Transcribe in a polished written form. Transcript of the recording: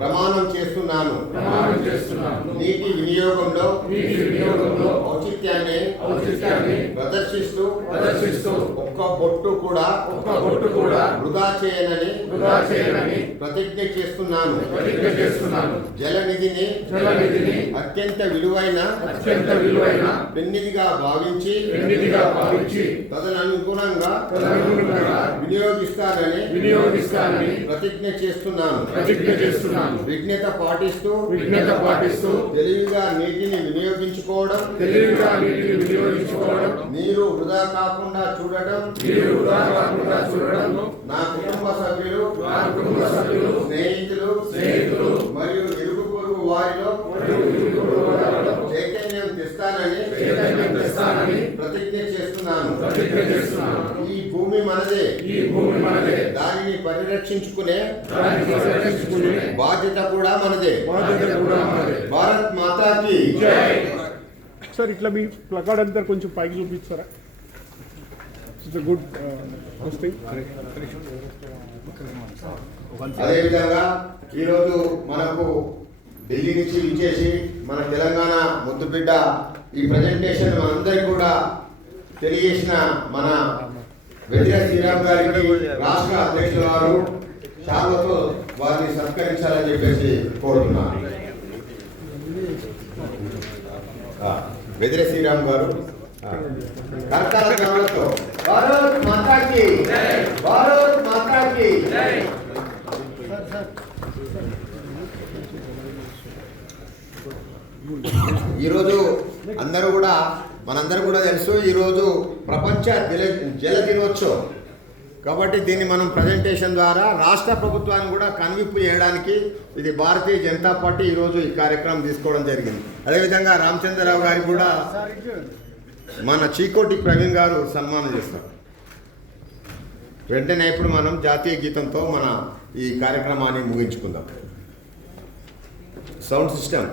ప్రమాణం చేస్తున్నాను నీటి వినియోగంలో ఔచిత్యాన్ని ప్రదర్శిస్తూ ఒక్క బొట్టు కూడా వృధా చేయనని ప్రతిజ్ఞ చేస్తున్నాను. జలనిధిని అత్యంత విలువైన పెన్నిధిగా భావించి తదనుగుణంగా వినియోగిస్తానని ప్రతిజ్ఞ చేస్తున్నాను. విజ్ఞత పాటిస్తూ తెలివిగా నీటిని వినియోగించుకోవడం, నీరు వృధా కాకుండా చూడడం, నా కుటుంబ సభ్యులు, స్నేహితులు మరియు ఇరుగు పొరుగు వారిలో చైతన్యం తెస్తానని ప్రతిజ్ఞ చేస్తున్నాను. ఈ భూమి మనదే, దానిని పరిరక్షించుకునే బాధ్యత కూడా మనదే. భారత్ మాతాకి సార్ ఇట్లా మీ ప్లకార్డ్ అంతా కొంచెం పైకి చూపిస్తారా? It's good hosting. అదేవిధంగా ఈరోజు మనకు ఢిల్లీ నుంచి ఇచ్చేసి మన తెలంగాణ ముద్దుబిడ్డ ఈ ప్రజెంటేషన్ మనందరికీ కూడా తెలియజేసిన మన వెదిర శ్రీరామ్ గారికి రాష్ట్ర అధ్యక్షుల వారు శాలతో వారిని సత్కరించాలని చెప్పేసి కోరుతున్నాను. వెదిర శ్రీరామ్ గారు కర్తాల గమనంతో భారత్ మాతాకి, భారత్ మాతాకి. ఈరోజు మనందరూ కూడా తెలుసు, ఈరోజు ప్రపంచ జల దినోత్సవం కాబట్టి దీన్ని మనం ప్రజెంటేషన్ ద్వారా రాష్ట్ర ప్రభుత్వాన్ని కూడా కనువిప్పు చేయడానికి ఇది భారతీయ జనతా పార్టీ ఈరోజు ఈ కార్యక్రమం తీసుకోవడం జరిగింది. అదేవిధంగా రామచంద్రరావు గారికి కూడా మన చీకోటి ప్రవీణ్ గారు సన్మానం చేస్తారు. వెంటనే ఇప్పుడు మనం జాతీయ గీతంతో మన ఈ కార్యక్రమాన్ని ముగించుకుందాం. Sound system